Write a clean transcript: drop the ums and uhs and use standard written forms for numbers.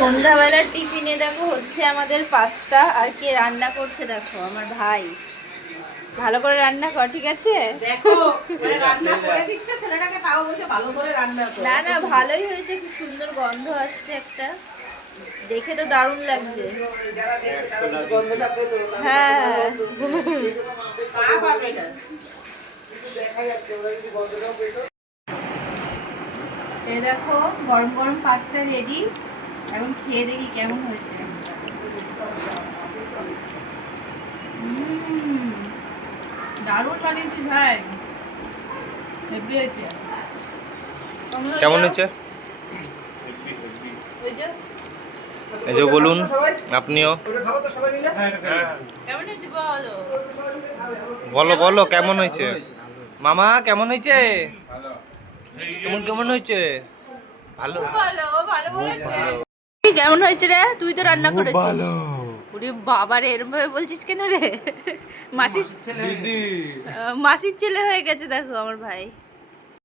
সন্ধ্যাবেলার টিফিনে দেখো হচ্ছে আমাদের পাস্তা। আর কে রান্না করছে দেখো, আমার ভাই। ভালো করে রান্না কর, ঠিক আছে? দেখো রান্না করে দিচ্ছে ছেলেটাকে, তাও বলছে ভালো করে রান্না কর। না না, ভালোই হয়েছে, খুব সুন্দর গন্ধ আসছে একটা। দেখে তো দারুণ লাগছে। হ্যাঁ, এই দেখো গরম গরম পাস্তা রেডি। এখন খেয়ে দেখি কেমন হয়েছে। দারুণ বানিয়েছিস ভাই, হেভি হয়েছে। কেমন হয়েছে? ওই যে এই যে বলুন আপনিও কেমন হয়েছে বলো। বলো বলো কেমন হয়েছে? মামা কেমন হয়েছে? তোমার কেমন হয়েছে? ভালো ভালো, ভালো বলেছে। কেমন হয়েছে রে? তুই তো রান্না করেছিস। ভালো। ওরে বাবা রে, এরকম ভাবে বলছিস কেন রে? মাসির ছেলে হয়ে গেছে দেখো আমার ভাই।